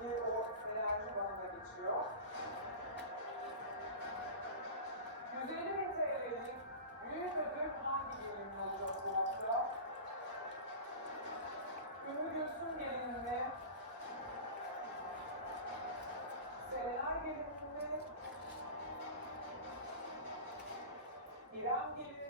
verdiği o enerji bana da geçiyor. 150 bin TL'lik büyük ödül hangi gelinin olacak bu hafta? Ümmü Gülsüm gelin mi? Serenay gelin mi? İrem gelin.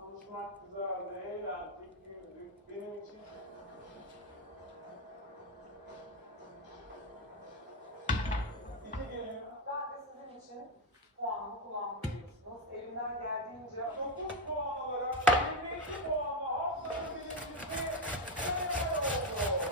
Tanışmak güzeldi, eğlendik, güldük. Benim için iki gelin. Ben de sizin için puanımı kullanmak diyorsunuz. Elimden geldiğince 9 puan olarak 22 puanla haftanın birincisi Serenay oldu.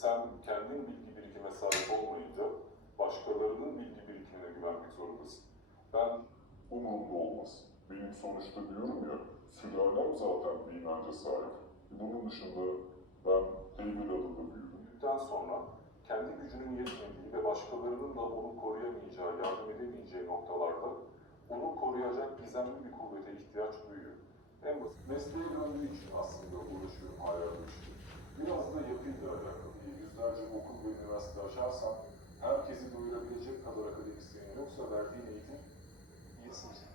Sen kendin bilgi birikime sahip olmayınca başkalarının bilgi birikimine güvenmek zorundasın. Ben umurumda olmaz. Benim sonuçta diyorum ya, sülalem zaten bir inanca sahip. Bunun dışında ben Heybeliada'da büyüdükten sonra kendi gücünün yetmediği ve başkalarının da onu koruyamayacağı, yardım edemeyeceği noktalarda onu koruyacak gizemli bir kuvvete ihtiyaç duyuyor. En basit mesleğe döndüğü için aslında uğraşıyorum hala bu işte. Biraz da yapıyla alakalı. Yüzlerce okul ve üniversite açarsan herkesi doyurabilecek kadar akademisyenin yoksa verdiğin eğitim iyi.